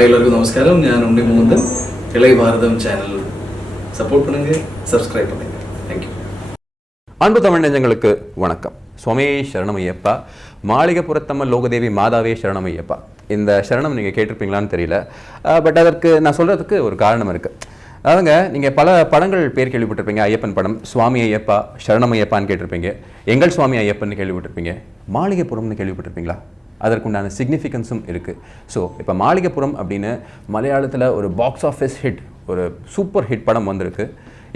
எல்லாருக்கும் நமஸ்காரம். நான் உண்மை முகுந்தன். இளைய பாரதம் சேனல் சப்போர்ட் பண்ணுங்க, சப்ஸ்கிரைப் பண்ணுங்க. தேங்க்யூ. அன்பு தமிழ் நெஞ்சங்களுக்கு வணக்கம். சுவாமி சரணமையப்பா, மாளிகைப்புறத்தம்மன் லோகதேவி மாதாவே சரணமையப்பா. இந்த சரணம் நீங்கள் கேட்டிருப்பீங்களான்னு தெரியல. பட் அதற்கு நான் சொல்கிறதுக்கு ஒரு காரணம் இருக்குது. அதாவதுங்க, நீங்கள் பல படங்கள் பேர் கேள்விப்பட்டிருப்பீங்க. ஐயப்பன் படம், சுவாமி ஐயப்பா, சரணமையப்பான்னு கேட்டிருப்பீங்க. எங்கள் சுவாமி ஐயப்பன் கேள்விப்பட்டிருப்பீங்க. மாளிகைப்புறம்னு கேள்விப்பட்டிருப்பீங்களா? அதற்குண்டான சிக்னிஃபிகன்ஸும் இருக்குது. ஸோ இப்போ மாளிகைப்புறம் அப்படின்னு மலையாளத்தில் ஒரு பாக்ஸ் ஆஃபீஸ் ஹிட், ஒரு சூப்பர் ஹிட் படம் வந்திருக்கு.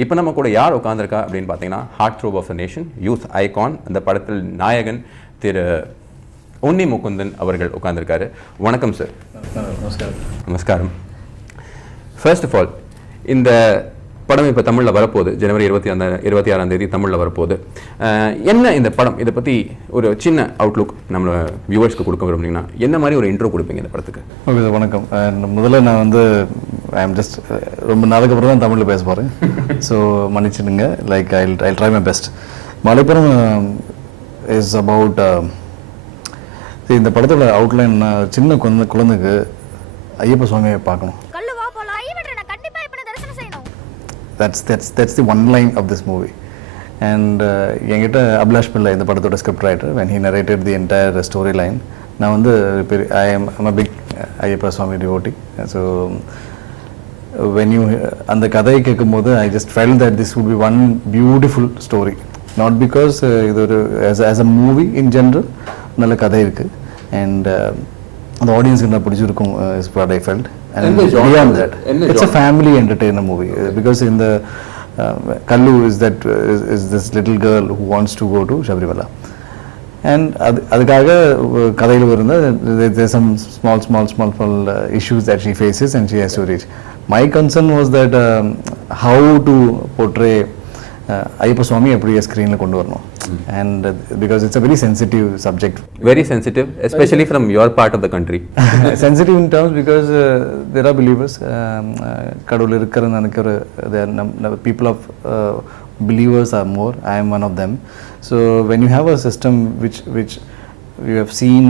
இப்போ நம்ம கூட யார் உட்காந்துருக்கா அப்படின்னு பார்த்தீங்கன்னா, heart throb of the nation, youth icon, அந்த படத்தில் நாயகன் திரு உன்னி முகுந்தன் அவர்கள் உட்காந்துருக்காரு. வணக்கம் சார். நமஸ்காரம். நமஸ்காரம். ஃபர்ஸ்ட் ஆஃப் ஆல், இந்த படம் இப்போ தமிழில் வரப்போகுது. ஜனவரி 26ஆம் தேதி தமிழில் வரப்போகுது. என்ன இந்த படம், இதை பற்றி ஒரு சின்ன அவுட்லுக் நம்ம வியூவர்ஸ்க்கு கொடுக்க விரும்புனீங்கன்னா என்ன மாதிரி ஒரு இன்ட்ரோ கொடுப்பீங்க இந்த படத்துக்கு? ஓகே சார், வணக்கம். முதல்ல நான் வந்து ஜஸ்ட் ரொம்ப நாளுக்கு அப்புறம் தான் தமிழில் பேச போகிறேன். ஸோ மன்னிச்சிடுங்க. Like I try my best. Malappuram is about இந்த படத்தோட அவுட்லைன், சின்ன குழந்தைக்கு ஐயப்ப சுவாமியை பார்க்கணும். That's the one line of this movie. And என்கிட்ட அபிலாஷ் பிள்ளை இந்த படத்தோட script writer, when he narrated the entire storyline, நான் வந்து I'm a big Ayyappa Swami devotee. So when you அந்த கதையை கேட்கும்போது I just felt that this would be one beautiful story. Not because இது ஒரு as a movie in general நல்ல கதை இருக்குது, and அந்த ஆடியன்ஸுக்கு நான் பிடிச்சிருக்கும் is what I felt. And beyond that, it's a family entertainer movie because in the Kallu is this little girl who wants to go to Shabarimala, and அதுக்காக கதையில் வருந்த there's some small issues that she faces and she has to reach. My concern was that how to portray Ayyappa சுவாமி எப்படியே ஸ்க்ரீனில் கொண்டு வரணும். And because it's a very sensitive subject. Very sensitive, especially from your part of the country. Sensitive in terms because there are believers. கடவுள் இருக்கிற நினைக்கிற people of believers are more. I am one of them. So when you have a system which you have seen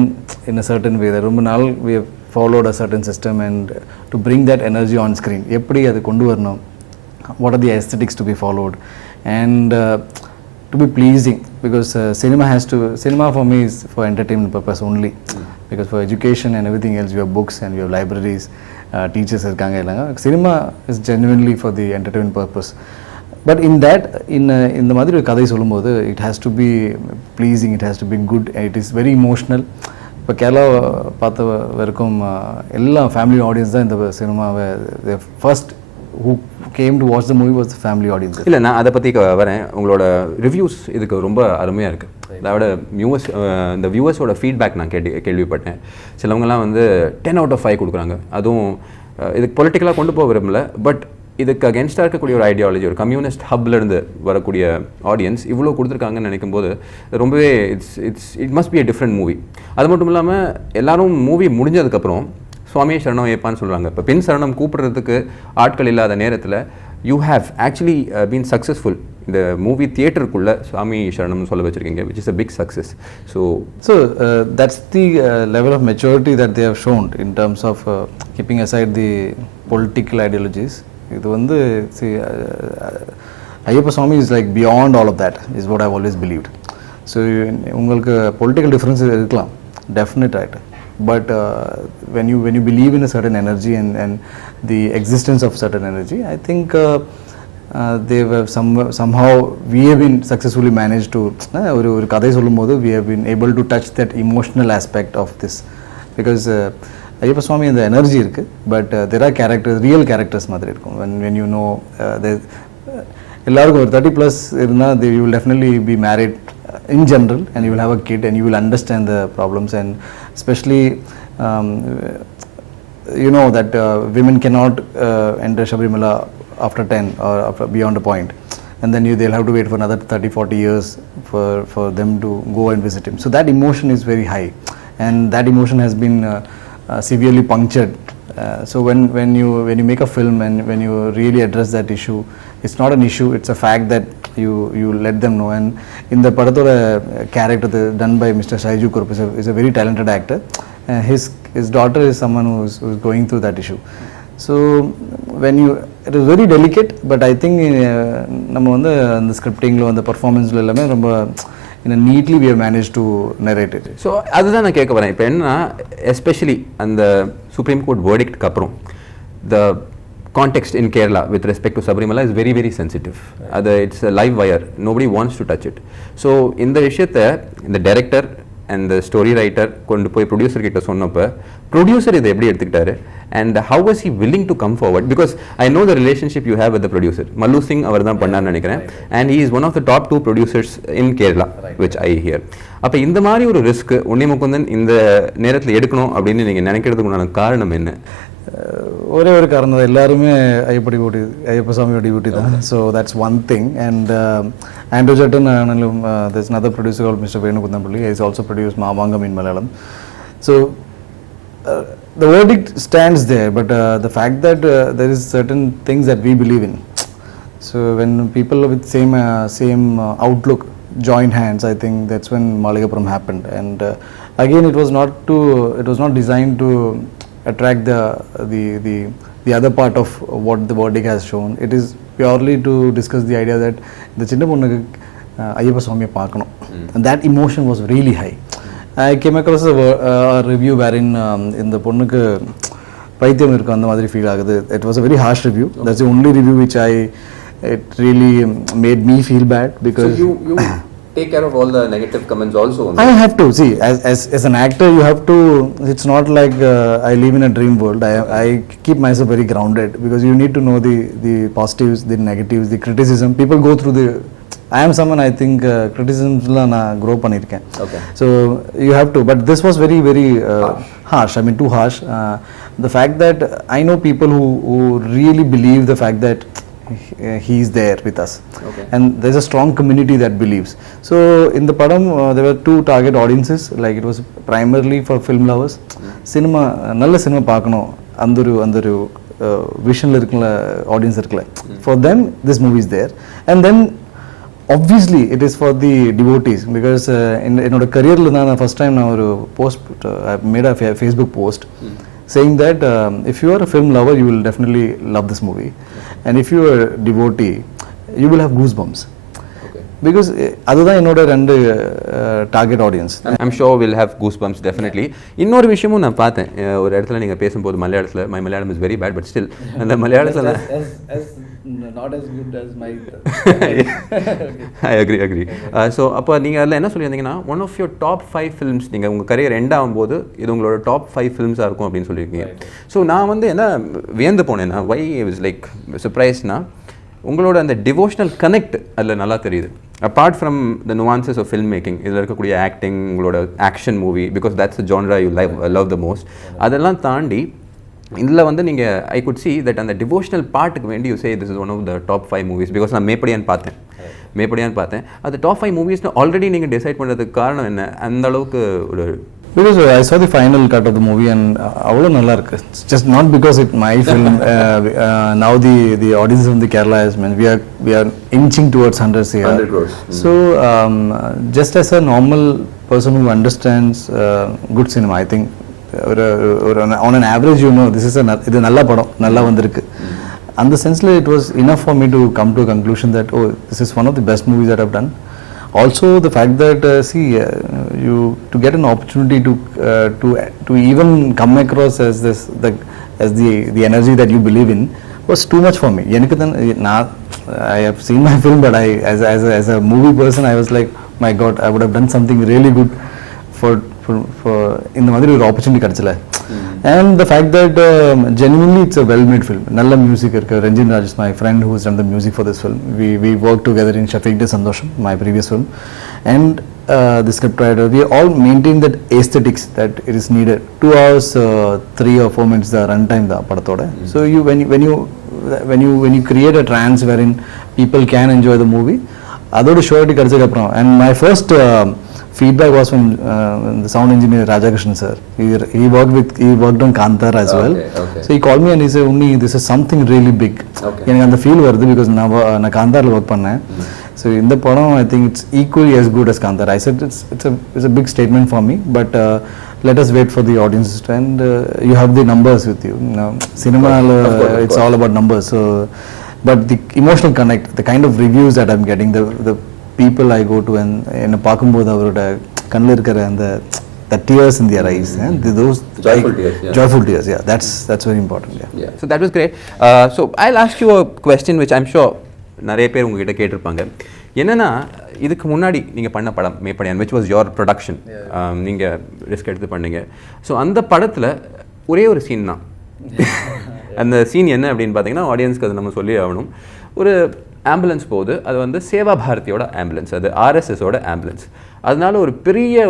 in a certain way, ரொம்ப நாள் we have followed a certain system, and to bring that energy on screen, எப்படி அது கொண்டு வரணும், what are the aesthetics to be followed, and to be pleasing, because cinema for me is for entertainment purpose only. Because for education and everything else you have books and you have libraries, teachers irukanga illanga. Cinema is genuinely for the entertainment purpose. But in that, in the madri kadai solumbodhu, it has to be pleasing, it has to be good, it is very emotional. இப்போ கேரளா பார்த்த வரைக்கும் எல்லா family audience தான் இந்த சினிமாவை first who came to watch the movie was the family audience. இல்லை, நான் அதை பற்றி வரேன். உங்களோட ரிவ்யூஸ் இதுக்கு ரொம்ப அருமையாக இருக்குது. அதோட இந்த வியூவர்ஸோட ஃபீட்பேக் நான் கேள்விப்பட்டேன். சிலவங்கலாம் வந்து 10 out of 5 கொடுக்குறாங்க. அதுவும் இதுக்கு பொலிட்டிக்கலாக கொண்டு போக விரும்பல, பட் இதுக்கு அகேன்ஸ்டாக இருக்கக்கூடிய ஒரு ஐடியாலஜி, ஒரு கம்யூனிஸ்ட் ஹப்லேருந்து வரக்கூடிய ஆடியன்ஸ் இவ்வளோ கொடுத்துருக்காங்கன்னு நினைக்கும் போது ரொம்பவே it must be a different movie. அது மட்டும் இல்லாமல் எல்லாரும் மூவி முடிஞ்சதுக்கப்புறம் சுவாமியை சரணம் ஐயப்பான்னு சொல்கிறாங்க. இப்போ பின் சரணம் கூப்பிடுறதுக்கு ஆட்கள் இல்லாத நேரத்தில் you have actually been successful. இந்த மூவி தியேட்டருக்குள்ளே சுவாமி சரணம்னு சொல்ல வச்சுருக்கீங்க, which is a big success. So that's the level of maturity that they have shown in terms of keeping aside the political ideologies. இது வந்து ஐயப்ப சுவாமி is like beyond all of that, is what I've always believed. So உங்களுக்கு political differences இருக்கலாம், definite right. But when you believe in a certain energy and the existence of certain energy, I think they have somehow we have been successfully managed to ஒரு கதை சொல்லும்போது we have been able to touch that emotional aspect of this, because Ayyappa சுவாமி அந்த energy இருக்கு, but there are characters, real characters மாதிரி இருக்கும். when you know எல்லாருக்கும் ஒரு 30+ இருந்தால் you will definitely be married in general, and you will have a kid and you will understand the problems, and especially you know that women cannot enter Shabarimala after 10 or after beyond a point, and then they'll have to wait for another 30-40 years for them to go and visit him. So that emotion is very high, and that emotion has been severely punctured. So when you make a film and when you really address that issue, it's not an issue, it's a fact that you let them know. And in the padathoda character done by Mr. Shaiju Kurup is a very talented actor, his daughter is someone who's going through that issue. So when you, it is very delicate, but I think நம்ம வந்து அந்த ஸ்கிரிப்டிங்ல அந்த பெர்ஃபார்மன்ஸ்ல எல்லாமே ரொம்ப neatly we have managed to narrate it. So அதுதான் நான் கேட்க வரேன். இப்போ என்னன்னா, எஸ்பெஷலி அந்த சுப்ரீம் கோர்ட் வேர்டிக்ட்க்கு அப்புறம் the context in Kerala with respect to Sabarimala is very very sensitive. It's a live wire, nobody wants to touch it. So இந்த விஷயத்தை இந்த director and the story writer கொண்டு போய் ப்ரொடியூசர் கிட்ட சொன்னப்போ producer இதை எப்படி எடுத்துக்கிட்டாரு, and how was he willing to come forward? Because I know the relationship you have with the producer. Mallu Singh அவர் தான் பண்ணான்னு நினைக்கிறேன், and he is one of the top 2 producers in Kerala, which I hear. அப்போ இந்த மாதிரி ஒரு risk உன்னி முகுந்தன் இந்த நேரத்தில் எடுக்கணும் அப்படின்னு நீங்கள் நினைக்கிறதுக்கு உண்டான காரணம் என்ன? ஒரே ஒரு காரணம் தான், எல்லாருமே ஐயப்ப சாமியோட டியூட்டி தான். So that's one thing. And Andrew ஜட்டன் ஆனாலும் there's another producer called Mr. Venukuthampalli. He has also produced Mavangam in Malayalam. So the verdict stands there, but the fact that there is certain things that we believe in. So when people with same outlook join hands, I think that's when Maligapuram happened. And again, it was not designed to attract the other part of what the verdict has shown. It is purely to discuss the idea that the chinna ponnu ayyappa swamiya paakano, and that emotion was really high. I came across a review wherein in the பொண்ணுக்கு பைத்தியம் இருக்கு அந்த மாதிரி feel ஆகுது. It was a very harsh review. That's the only review which it really made me feel bad, because so you take care of all the negative comments also. I have to see, as an actor you have to, it's not like I live in a dream world. I keep myself very grounded, because you need to know the positives, the negatives, the criticism. People go through I am someone, I think criticisms la na grow pannirken. Okay. So you have to, but this was very very harsh. I mean, too harsh. The fact that I know people who really believe the fact that he is there with us. Okay. And there's a strong community that believes. So in the padam there were 2 target audiences. Like, it was primarily for film lovers. Cinema nalla cinema paakano andoru vision la irukla audience irukla. For them this movie is there. And then obviously it is for the devotees, because enoda career la na first time na oru post I made a Facebook post saying that if you are a film lover, you will definitely love this movie. And if you are a devotee, you will have goosebumps. Okay. Because அதுதான் என்னோட 2 target audience. I'm sure we'll have goosebumps definitely. இன்னொரு விஷயமும் நான் பார்த்தேன், ஒரு இடத்துல நீங்கள் பேசும்போது மலையாளத்தில், my Malayalam is very bad but still அந்த மலையாளத்தில் not as good as my I agree. So அப்போ நீங்கள் அதில் என்ன சொல்லியிருந்தீங்கன்னா, one of your top 5 films, நீங்கள் உங்கள் கரியர் எண்ட் ஆகும்போது இது உங்களோட டாப் 5 ஃபிலிம்ஸாக இருக்கும் அப்படின்னு சொல்லியிருக்கீங்க. ஸோ நான் வந்து என்ன வியந்து போனேன்னா, why I was like surprisedனா, உங்களோட அந்த டிவோஷனல் கனெக்ட் அதில் நல்லா தெரியுது. Apart from the nuances of film making, இதில் இருக்கக்கூடிய ஆக்டிங், உங்களோட action movie, because that's the genre you love the most, அதெல்லாம் தாண்டி இதில் வந்து நீங்கள் ஐ குட் சி தட் அந்த டிவோஷனல் பார்ட்டுக்கு வேண்டி you say this is one of the top 5 movies. பிகாஸ் நான் மேப்படியான்னு பார்த்தேன். அது டாப் 5 மூவிஸ்னு ஆல்ரெடி நீங்கள் டிசைட் பண்ணுறதுக்கு காரணம் என்ன? அந்த அளவுக்கு ஒரு, because I saw the final cut of the movie and avlo nalla irukku. It's just not because it's my film. Now the audience in the Kerala is, we are inching towards 100 crores. So just as a normal person who understands good cinema, I think on an average, you know, this is idu nalla padam, nalla vandirukku. And the sense it was enough for me to come to a conclusion that this is one of the best movies that I've done. Also the fact that you to get an opportunity to even come across as the energy that you believe in was too much for me. I have seen my film, but as a movie person, I was like, my God, I would have done something really good for in the madri or opportunity kadachila. And the fact that genuinely it's a well made film, nalla music irukku. Ranjin Raj is my friend who has done the music for this film. We worked together in Shafiq De Sandosham, my previous film, and the script writer, we all maintain that aesthetics that it is needed. 2 hours 3 or 4 minutes the run time da padathoda. So when you create a trance wherein people can enjoy the movie, adodu surety kadachadukku appuram. And my first feedback was from the sound engineer Rajakrishnan sir. He worked on Kantara as well. Okay. So he called me and he said, "Unni, this is something really big." எனக்கு அந்த feel வருது, because நான் காந்தாரில் work பண்ணேன். So இந்த படம் I think it's equally as good as Kantara. I said it's a big statement for me, but let us wait for the audiences to, and you have the numbers with you. Cinema, it's all about numbers. So, but the emotional connect, the kind of reviews that I'm getting, the people I go to and in a பார்க்கும்போது அவரோட கண்ணில் இருக்கிற the tears in their eyes, and those joyful tears, yeah, that's very important. Yeah. So that was great. So I'll ask you a question which I'm sure நிறைய பேர் உங்ககிட்ட கேட்டிருப்பாங்க. என்னன்னா இதுக்கு முன்னாடி நீங்கள் பண்ண படம் மேப்படியான், which was your production, நீங்கள் ரிஸ்க் எடுத்து பண்ணீங்க. ஸோ அந்த படத்தில் ஒரே ஒரு சீன் தான். அந்த சீன் என்ன அப்படின்னு பார்த்தீங்கன்னா ஆடியன்ஸ்க்கு அதை நம்ம சொல்லி ஆகணும். ஒரு ஆம்புலன்ஸ் போகுது, அது வந்து சேவா பாரதியோட ஆம்புலன்ஸ், அது ஆர்எஸ்எஸோட ஆம்புலன்ஸ். அதனால ஒரு பெரிய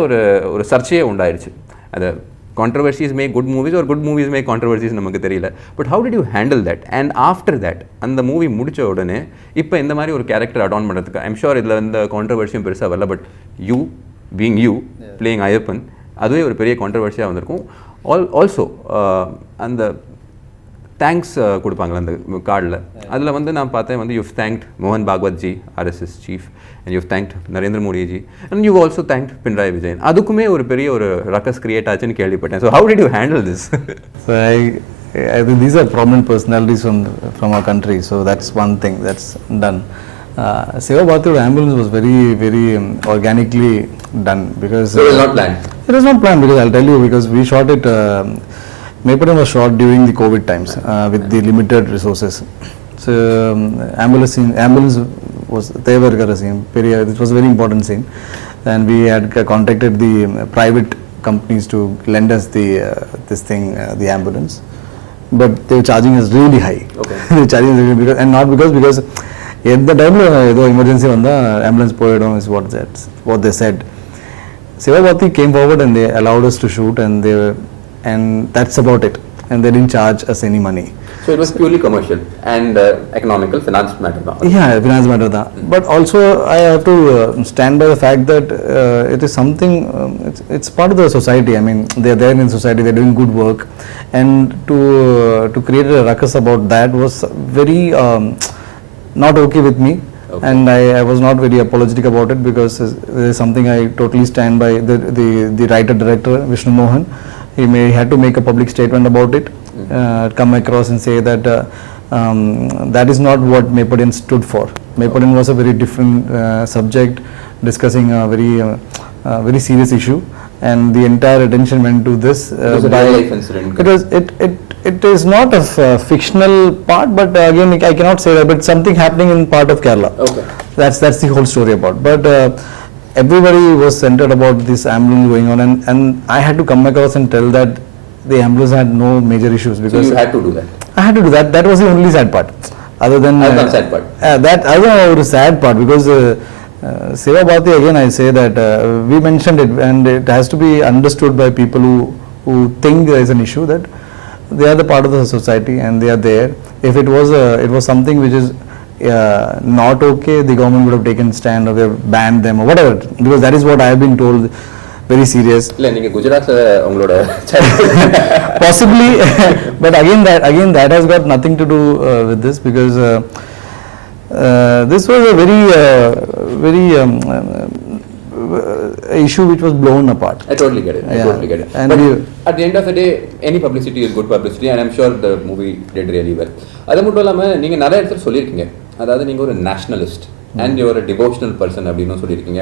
ஒரு சர்ச்சையே உண்டாயிருச்சு. அது controversies make good movies or good movies make controversies நமக்கு தெரியல. But how did you handle that? And after that அந்த மூவி முடிச்ச உடனே இப்போ இந்த மாதிரி ஒரு கேரக்டர் அடான் பண்ணுறதுக்கு ஐம் ஷோர் இதில் இந்த கான்ட்ரவர்சியும் பெருசாக வரல. But you being you playing Ayyappan, அதுவே ஒரு பெரிய கான்ட்ரவர்சியாக வந்திருக்கும். ஆல்சோ அந்த தேங்க்ஸ் கொடுப்பாங்களே அந்த கார்டில், அதில் வந்து நான் பார்த்தேன் வந்து you've thanked மோகன் Bhagwat G, RSS chief, and you've thanked Narendra Modi G, and you've also thanked Pinarayi Vijayan. அதுக்குமே ஒரு பெரிய ஒரு ரக்கஸ் கிரியேட் ஆச்சுன்னு கேள்விப்பட்டேன். So how did you handle this? So I think these are prominent personalities from our country, so that's one thing that's done. Seva Bharati's ambulance was very, very organically done because So it was not planned? It was not planned because I'll tell you, because we shot it, Maypadam was shot during the COVID times with the limited resources. So ambulance was Tevargara scene. It was a very important scene, and we had contacted the private companies to lend us the ambulance, but they were charging us really high. Okay. They were charging us really because, and not because at the time though emergency vanda ambulance poyidum is what they said. Seva Bharati came forward and they allowed us to shoot, and that's about it, and they didn't charge us any money. So it was purely commercial and economical, finance matter da. Yeah, finance matter da. But also I have to stand by the fact that it is something, it's part of the society. I mean, they are there in society, they are doing good work, and to create a ruckus about that was very not okay with me. Okay. And I was not very apologetic about it, because there is something I totally stand by. The writer director Vishnu Mohan, he had to make a public statement about it, come across and say that that is not what Maypadian stood for. Maypadian was a very different subject, discussing a very serious issue, and the entire attention went to this. It was a real life incident. It is not a fictional part, but again I cannot say that, but something happening in part of Kerala. Okay. That's the whole story about. But everybody was centered about this ambulance going on, and I had to come across and tell that the ambulance had no major issues, because so you had to do that. I had to do that. That was the only sad part. Other than sad part. That I don't know, the sad part, because Seva Bharati, again I say that we mentioned it, and it has to be understood by people who think there is an issue, that they are the part of the society and they are there. If it was something which is not okay, the government would have taken stand, or they have banned them or whatever, because that is what I have been told. Very serious. இல்ல நீங்க குஜராத்ல உங்களோட possibly, but again that has got nothing to do with this, because this was a very issue which was blown apart. I totally get it. And but at the end of the day, any publicity is good publicity, and I'm sure the movie did really well. அது மட்டும் இல்லாம நீங்க நிறைய இடத்துல சொல்லியிருக்கீங்க, அதாவது நீங்க ஒரு nationalist and your devotional person அப்படின்னு சொல்லியிருக்கீங்க.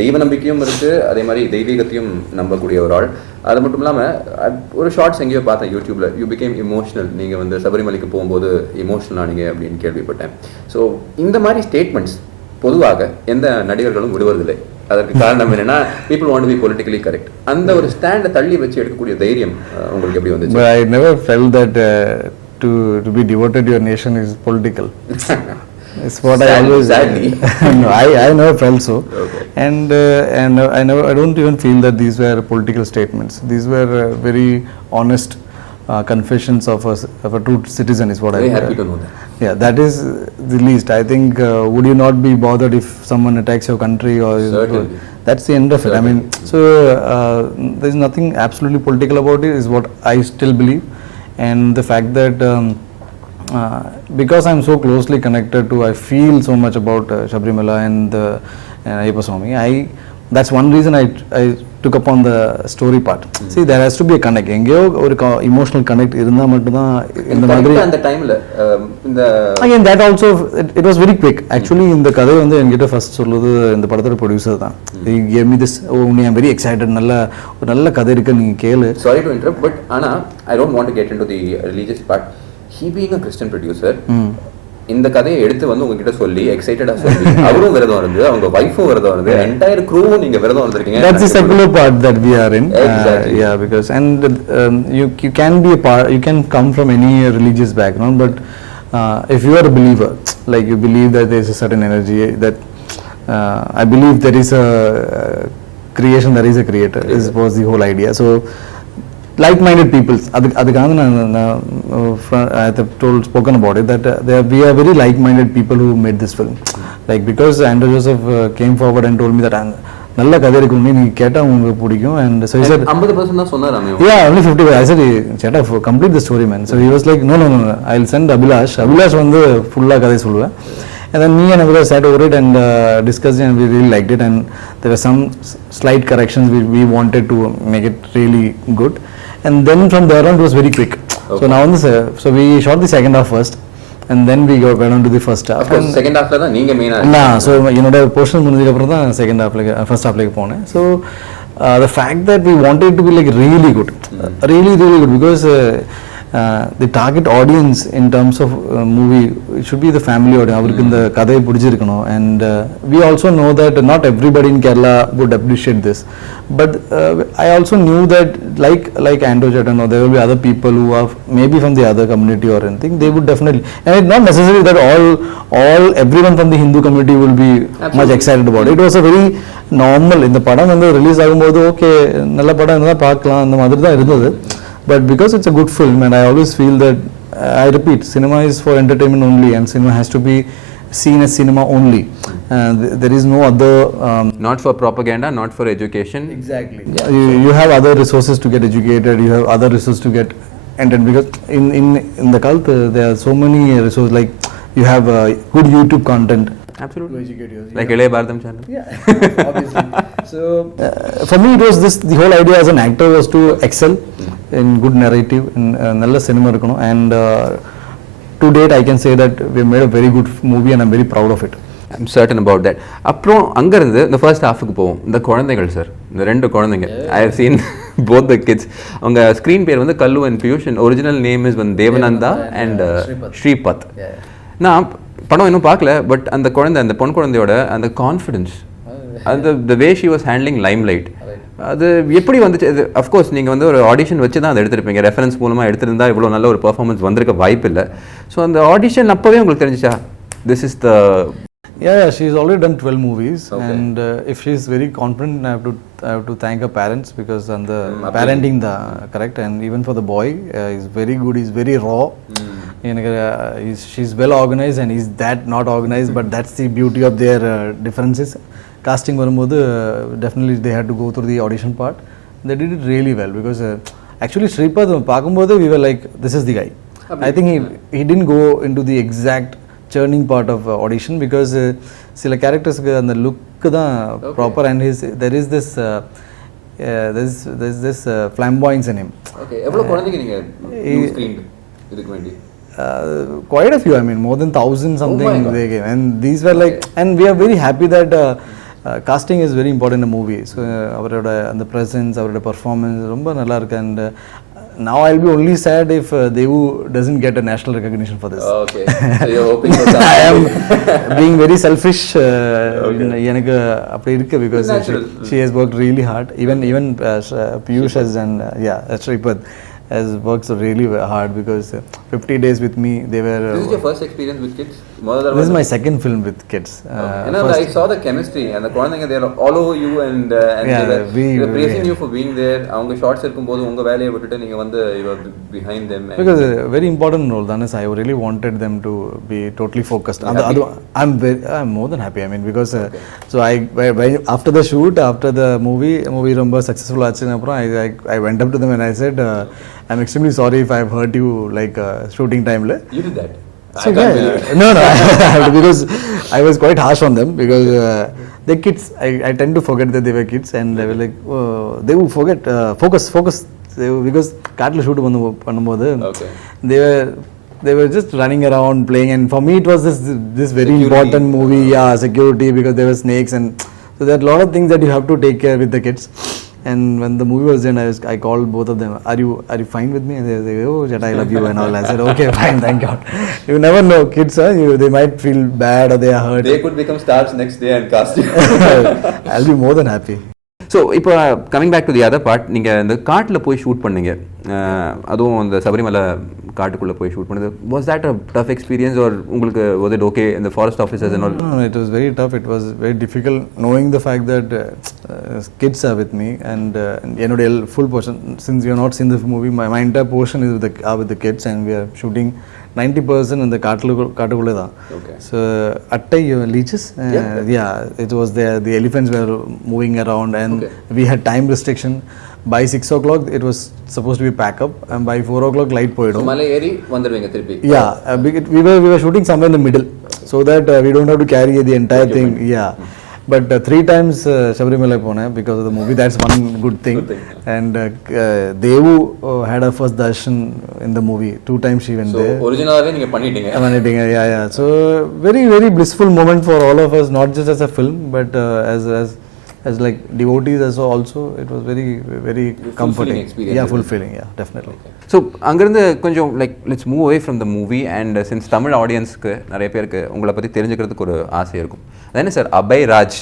தெய்வ நம்பிக்கையும் இருக்கு, அதே மாதிரி தெய்வீகத்தையும் நம்பக்கூடிய ஒரு ஆள். அது மட்டும் இல்லாமல் ஒரு ஷார்ட்ஸ் எங்கேயோ பார்த்தேன் யூடியூப்ல, யூ பிகேம் இமோஷனல், நீங்கள் வந்து சபரிமலைக்கு போகும்போது இமோஷனல் ஆனீங்க அப்படின்னு கேள்விப்பட்டேன். ஸோ இந்த மாதிரி ஸ்டேட்மெண்ட்ஸ் பொதுவாக எந்த நடிகர்களும் விடுவதில்லை. அதற்கு காரணம் என்னன்னா, people want to be politically correct. அந்த ஒரு ஸ்டாண்டை தள்ளி வச்சு எடுக்கக்கூடிய தைரியம் உங்களுக்கு எப்படி வந்துச்சு? But I never felt that to be devoted to your nation is political. It's what I always no, I never felt so. Okay. And I don't even feel that these were political statements. These were very honest confessions of a true citizen, is what I very happy to know that. Yeah, that is the least. I think would you not be bothered if someone attacks your country, or that's the end of it. I mean, so there's nothing absolutely political about it, is what I still believe. And the fact that because I'm so closely connected to, I feel so much about Sabrimala and Ayyappa Swami, that's one reason I took upon the story part. See, there has to be a connect. எங்கேயோ ஒரு emotional connect இருந்தா மட்டும் தான் இந்த மாதிரி அந்த டைம்ல இந்த again that also it was very quick actually. இந்த கதை வந்து என்கிட்ட ஃபர்ஸ்ட் சொல்லுது இந்த படத்தோட ப்ரொடியூசர் தான். he gave me this, oh I am very excited, நல்ல கதை இருக்கு நீங்க கேளு. Sorry to interrupt, but Anna, I don't want to get into the religious part. He being a Christian producer, இந்த கதையை எடுத்து வந்து உங்ககிட்ட சொல்லி எக்ஸைட்டடா சொல்லி அவரும் விரதம் இருந்து அவங்க வைஃபும் விரதம் இருந்து என்டையர் க்ரூவும் நீங்க விரதம் இருந்திருக்கீங்க. That's the secular part that we are in. Exactly. Yeah, because and you can be a part, you can come from any religious background, but if you are a believer, like you believe that there is a certain energy, that I believe there is a creation, there is a creator, is was the whole idea. So like-minded people, அதுக்காக நான் I have spoken about it, that we are very like-minded people who made this film. Like because Andrew Joseph came forward and told me that நல்ல கதை இருக்கு நீ கேட்டா உங்களுக்கு பிடிக்கும், and so he said 50% தான் சொன்னாராமே. Yeah, only 50%. I said சேட்டா complete the story man. So he was like no I'll send Abhilash வந்து ஃபுல்லா கதை சொல்லுவேன். And then me and Abhilash sat over it and discussed it, and we really liked it, and there were some slight corrections we wanted to make it really good. And then from there on it was very quick. Okay. So now so we shot the second half first, and then we went on to the first half. Of course, second half la da neenga main so என்னோட portion முடிஞ்சதுக்கு அப்புறம் தான் second half first half க்கு போனேன். So the fact that we wanted it to be like really good, really good, because the target audience in terms of movie, it should be the family audience. அவருக்கு இந்த கதை பிடிச்சிருக்கணும், and we also know that not everybody in Kerala would appreciate this, but I also knew that like Andrew Chetan, or there will be other people who are maybe from the other community or anything, they would definitely, and it's not necessary that everyone from the Hindu community will be much excited about it. It was a very normal, இந்த படம் வந்து release ஆகும்போது okay நல்ல படம் இருந்தா பார்க்கலாம் அந்த மாதிரி தான் இருந்தது. But because it's a good film, and I always feel that, I repeat, cinema is for entertainment only, and cinema has to be seen as cinema only. There is no other not for propaganda, not for education. Exactly. Yeah. You have other resources to get educated, you have other resources to get entertained, because in the cult there are so many resources, like you have good YouTube content. Absolutely. To educate you. Like Ilaya Bharatham channel. Yeah, obviously. So for me it was this, the whole idea as an actor was to excel in good narrative, in nalla cinema irukonu, and to date I can say that we made a very good movie, and I'm very proud of it. I'm certain about that. அப்புறம் அங்க இருந்து இந்த first ஹாஃப்க்கு போவோம். இந்த குழந்தைகள் sir, இந்த ரெண்டு குழந்தைங்க, I have seen both the kids. அவங்க ஸ்கிரீன் பேர் வந்து கல்லு and Piyush, original name is வந்து தேவனந்தா and ஸ்ரீபத். நான் படம் இன்னும் பார்க்கல, பட் அந்த குழந்தை, அந்த பொன் குழந்தையோட அந்த கான்ஃபிடன்ஸ், அந்த the way she was handling limelight, அது எப்படி வந்துச்சு? அது அஃப்கோர்ஸ் நீங்கள் வந்து ஒரு ஆடிஷன் வச்சு தான் அதை எடுத்திருப்பீங்க, ரெஃபரன்ஸ் மூலமாக எடுத்திருந்தா இவ்வளோ நல்ல ஒரு பெர்ஃபார்மன்ஸ் வந்திருக்க வாய்ப்பு இல்லை. ஸோ அந்த ஆடிஷன் அப்போவே உங்களுக்கு தெரிஞ்சிச்சா this is the Yeah, she's already done 12 movies, okay. And if she's very confident, I have to thank her parents, because on the parenting the correct, and even for the boy, he's very good, he's very raw. She's well organized, and he's that not organized, but that's the beauty of their differences. Casting varumbodhu definitely they had to go through the audition part. They did it really well, because actually Shripad paakumbodhu we were like, this is the guy. I think he didn't go into the exact churning part of audition, because sila characters ku and the look da proper, and there is this there's this flamboyance in him. Okay, evlo kodandinga neenga screen idukku vendi quite a few, I mean more than 1,000 something they gave, and these were like, and we are very happy that casting is very important in a movie. So avaroda and the presence, avaroda performance romba nalla irukku, and now I'll be only sad if Devu doesn't get a national recognition for this. Okay, so you're hoping for that. I am being very selfish, எனக்கு அப்படி இருக்கு, because she has worked really hard, even Piyush has done, Shripad has worked so really hard, because 50 days with me, they were this is your first experience with kids? This is my second film with kids. And I saw the chemistry, and the குழந்தைங்க they are all over you, and they were praising you for being there. அவங்க shorts இருக்கும்போது உங்க வேலையை விட்டுட்டு நீங்க வந்து you were behind them, because a very important role, Dhanush. I really wanted them to be totally focused. I'm more than happy, I mean, because so after the shoot, after the movie ரொம்ப successful ஆச்சுன அப்புறம் I went up to them and I said, I'm extremely sorry if I've hurt you like shooting time la. You did that? So no, because I was quite harsh on them because the kids. I tend to forget that they were kids, and they were like, they would forget focus. Because காட்டில் shoot பண்ணும்போது they were just running around playing, and for me it was this very important movie. Security, because there were snakes, and so there are a lot of things that you have to take care with the kids. And when the movie was done, I called both of them. Are you fine with me? And they said, oh, Jeta, I love you and all. I said, okay, fine, thank God. You never know, kids, they might feel bad or they are hurt. They could become stars next day and cast you. I'll be more than happy. So இப்போ coming back to the other part, நீங்கள் இந்த காட்டில் போய் shoot பண்ணீங்க, அதுவும் அந்த சபரிமலை காட்டுக்குள்ளே போய் ஷூட் பண்ணது. Was that a tough experience or உங்களுக்கு வாஸ் இட் ஓகே இந்த forest officers and all? It was very tough. It was very difficult knowing the fact that kids are with me, and என்னுடைய full portion, since you have not seen the movie, my entire portion is with the kids, and we are shooting 90% in the காட்டுக்குள்ளே தான். So attai leeches, it was there. The elephants were moving around, and we had time restriction. By 6 o'clock it was supposed to be pack up, and by 4 o'clock light போயிடும். மலை ஏறி வந்துருவீங்க திருப்பி? We were shooting somewhere in the middle, so that we don't have to carry the entire thing. But 3 times Sabarimalai pone because of the movie. That's one good thing. And Devu had her first darshan in the movie. 2 times she went there. So originally நீங்க பண்ணிட்டீங்க. Yeah. So very very blissful moment for all of us, not just as a film, but as like devotees also. It was very very comforting experience. Fulfilling, definitely. So அங்கிருந்து கொஞ்சம் like let's move away from the movie, and since Tamil ஆடியன்ஸ்க்கு நிறைய பேருக்கு உங்களை பற்றி தெரிஞ்சுக்கிறதுக்கு ஒரு ஆசை இருக்கும். அதானே சார் அபய் ராஜ்.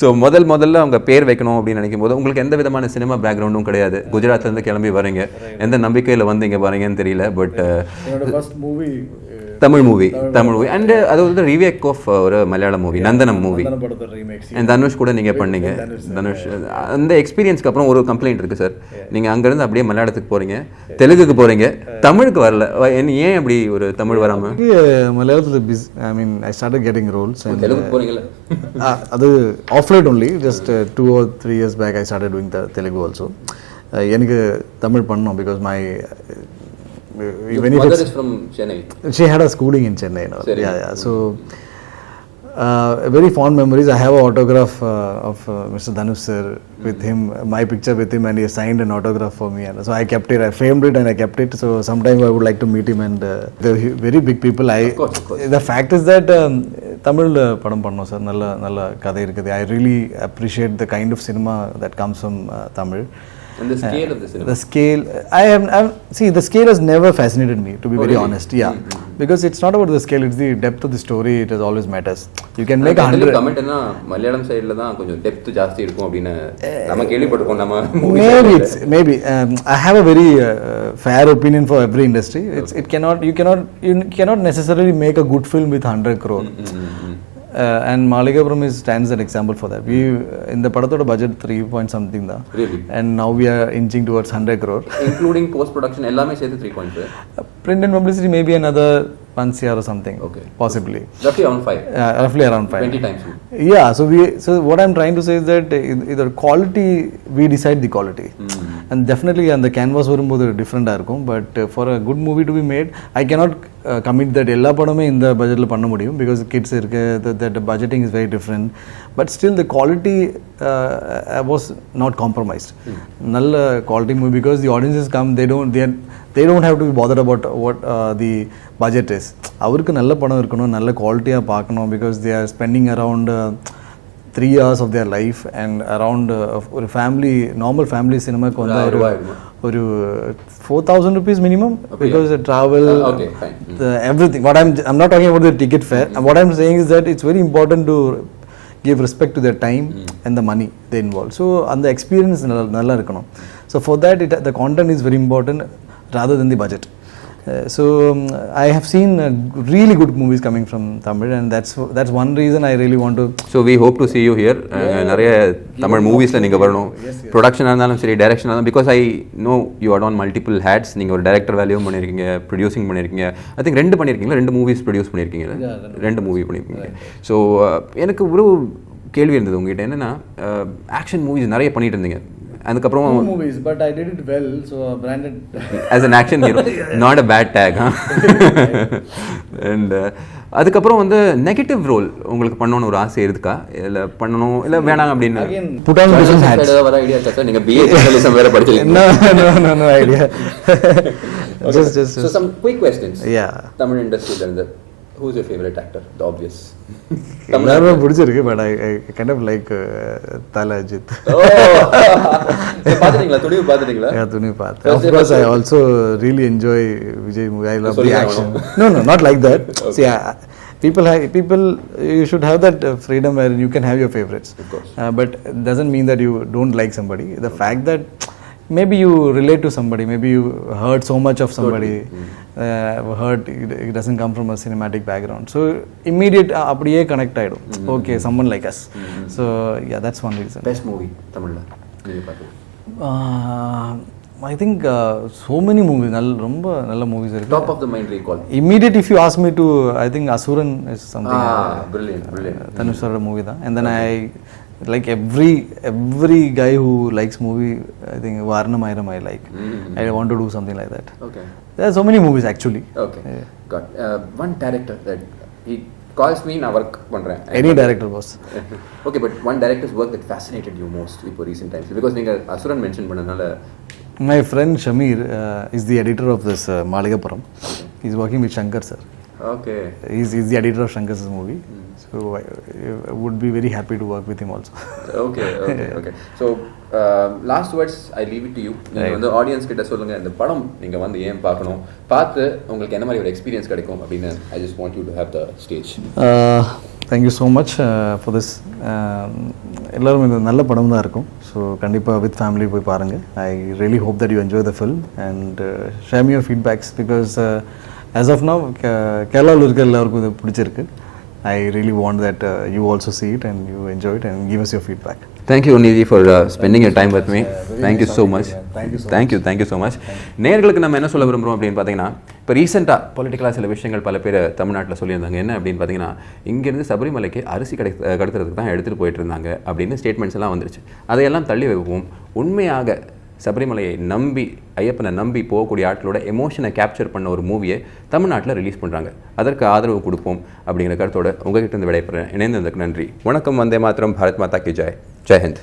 ஸோ முதல்ல அவங்க பேர் வைக்கணும் அப்படின்னு நினைக்கும் போது உங்களுக்கு எந்த விதமான சினிமா பேக்ரவுண்டும் கிடையாது, குஜராத்லேருந்து கிளம்பி வரீங்க, எந்த நம்பிக்கையில் வந்து இங்கே வரீங்கன்னு தெரியல. பட் தமிழ் மூவி அண்ட் அது வந்து ரீமேக் ஆஃப் ஒரு மலையாள movie, Nandanam movie, and Dhanush கூட நீங்கள் பண்ணீங்க. தனுஷ் அந்த எக்ஸ்பீரியன்ஸ்க்கு அப்புறம் ஒரு கம்ப்ளைண்ட் இருக்குது சார், நீங்கள் அங்கேருந்து அப்படியே மலையாளத்துக்கு போகிறீங்க, தெலுங்குக்கு போகிறீங்க, தமிழுக்கு வரல. ஏன் அப்படி ஒரு தமிழ் வராமல்? மலையாளத்தில் I started getting roles. Telugu போகிறீங்களா? அது offline only, just 2 or 3 years back I started doing the Telugu also. எனக்கு தமிழ் பண்ணணும் because my Your mother is from Chennai. She had a schooling in Chennai. So very fond memories. I have an autograph of Mr. Dhanush sir with him, my picture with him, and he signed an autograph for me. And so I kept it. I framed it and I kept it. So sometime I would like to meet him. And they're very big people. Of course. The fact is that Tamil padam pannom sir, nalla kadai irukku. I really appreciate the kind of cinema that comes from Tamil. And the scale of the cinema. The scale, the scale has never fascinated me, to be very honest. Because it's not about the scale, it's the depth of the story. It has always matters. You can make 100. Comment enna Malayalam சைடுல தான் கொஞ்சம் depth ஜாஸ்தி இருக்கும் அப்படினு நம்ம கேள்விப்பட்டிருக்கோம். நம்ம maybe I have a very fair opinion for every industry. You cannot necessarily make a good film with 100 crore. And Maligappuram stands an example for that. We in the Padathoda budget 3 point something da. Really? And now we are inching towards 100 crore. Including post production ellame சேர்த்து 3.5. Print and publicity maybe another 1 crore or something. Okay. Possibly. Roughly around 5. Roughly around 5. 20 times. So what I'm trying to say is that either quality, we decide the quality. And definitely on the canvas varumbodhu different ah irukum, but for a good movie to be made, I cannot commit that ella padame in the budget la panna mudiyum because kids irukku, that the budgeting is very different, but still the quality was not compromised. Nalla quality movie because the audiences come, they don't have to be bothered about what the budget is. அவருக்கு நல்ல படம் இருக்கணும், நல்ல குவாலிட்டியாக பார்க்கணும், because they are spending around 3 hours of their life and around ஒரு family normal family சினிமாக்கு வந்து ஒரு 4,000 rupees minimum because the travel, everything. I'm not talking about the ticket fare. What I'm saying is that it's very important to give respect to their time and the money they involve. So and the experience நல்லா இருக்கணும். So for that the content is very important rather than the budget. So I have seen really good movies coming from Tamil, and that's one reason I really want to. So we hope to see you here. நிறைய தமிழ் மூவிஸ்ல நீங்க வரணும். ப்ரொடக்ஷனா இருந்தாலும் சரி, டைரக்ஷனா இருந்தாலும், because I know you are on multiple hats. நீங்க ஒரு director வேலையும் பண்ணிருக்கீங்க, ப்ரொடியூசிங் பண்ணிருக்கீங்க. I think 2 பண்ணிருக்கீங்க, 2 மூவிஸ் ப்ரொடியூஸ் பண்ணிருக்கீங்க, 2 மூவி பண்ணிருக்கீங்க. ஸோ எனக்கு ஒரு கேள்வி இருந்தது உங்ககிட்ட, என்னன்னா ஆக்ஷன் மூவிஸ் நிறைய பண்ணிட்டு இருந்தீங்க. அதுக்கப்புறம் 2 movies, but I did it well, so branded as an action hero, not a bad tag, huh? And அதுக்கப்புறம் வந்து நெகட்டிவ் ரோல் உங்களுக்கு பண்ணணும்னு ஒரு ஆசை இருக்கா, இல்லை பண்ணணும் இல்லை வேணாம் அப்படின்னு again put on different hats. வர ஐடியா சார், நீங்கள் பிஏ ஜர்னலிசம் வேற படிச்சிருக்கீங்க. No idea. Just so some quick questions. Yeah. Tamil இண்டஸ்ட்ரியில இருந்து who's your favorite actor? The obvious. எல்லாரும் பிடிச்சிருக்கு, but I kind of like Tala Ajit. பாத்துட்டீங்களா Thunivu பாத்துட்டீங்களா? Yeah, துணிவு பார்த்தேன். Of course I also really enjoy Vijay movie. I love the action. No, not like that. Okay. See, people you should have that freedom where you can have your favorites. Of course. But it doesn't mean that you don't like somebody. The fact that maybe you relate to somebody, maybe you heard so much of somebody, it doesn't come from a cinematic background, so immediate அப்படியே connect ஆயிடும். Okay, someone like us. So yeah, that's one reason. Best movie தமிழ்ல நீங்க பார்த்தது? I think so many movies, ரொம்ப நல்ல movies இருக்கு. Top of the mind recall. Immediate if you ask me to, I think Asuran is something. Brilliant. Dhanush sir movie da, and then I like every guy who likes movie, I think Varnamayiram I like. I want to do something like that. Okay. There are so many movies actually. Okay. Yeah. Got one director that he calls me na work பண்றேன். Any director boss. Okay, but one director's work that fascinated you most for recent times, because நீங்க அசுரன் mention பண்ணனால. My friend Shamir is the editor of this MOGAPPAIR. He's working with Shankar sir. Okay. He's the editor of Shankar's movie. So I would be very happy to work with him also. Okay. So last words I leave it to you. நீங்க வந்து audience கிட்ட சொல்லுங்க, இந்த படம் நீங்க வந்து ஏன் பார்க்கணும், பார்த்து உங்களுக்கு என்ன மாதிரி ஒரு எக்ஸ்பீரியன்ஸ் கிடைக்கும் அப்படின்னு. I just want you to have the stage. Thank you so much for this. எல்லாரும் இந்த நல்ல படம் தான் இருக்கும். ஸோ கண்டிப்பாக வித் ஃபேமிலி போய் பாருங்கள். I really hope that you enjoy the film and share me your feedbacks, because as of now கேரளாவில் இருக்க எல்லாருக்கும் இது பிடிச்சிருக்கு. I really want that you also see it and you enjoy it and give us your feedback. Thank you Nidhi for spending your time with me. Thank you so much. Thank you so much. நேயர்களுக்கு நம்ம என்ன சொல்ல விரும்புகிறோம் அப்படின்னு பார்த்தீங்கன்னா, இப்போ ரீசெண்டாக பொலிட்டிக்கலாக சில விஷயங்கள் பல பேர் தமிழ்நாட்டில் சொல்லியிருந்தாங்க. என்ன அப்படின்னு பார்த்தீங்கன்னா, இங்கேருந்து சபரிமலைக்கு அரிசி கடத்துறதுக்கு தான் எடுத்துகிட்டு போயிட்டு இருந்தாங்க அப்படின்னு ஸ்டேட்மெண்ட்ஸ் எல்லாம் வந்துருச்சு. அதையெல்லாம் தள்ளி வைப்போம். உண்மையாக சபரிமலையை நம்பி, ஐயப்பனை நம்பி போகக்கூடிய ஆட்களோட எமோஷனை கேப்சர் பண்ண ஒரு மூவியை தமிழ்நாட்டில் ரிலீஸ் பண்ணுறாங்க. அதற்கு ஆதரவு கொடுப்போம் அப்படிங்கிற கருத்தோட உங்ககிட்ட இருந்து விடைபெறேன். இணைந்ததுக்கு நன்றி. வணக்கம். வந்தே மாதரம். பாரத் மாதா கி ஜெய். ஜெய் ஹிந்த்.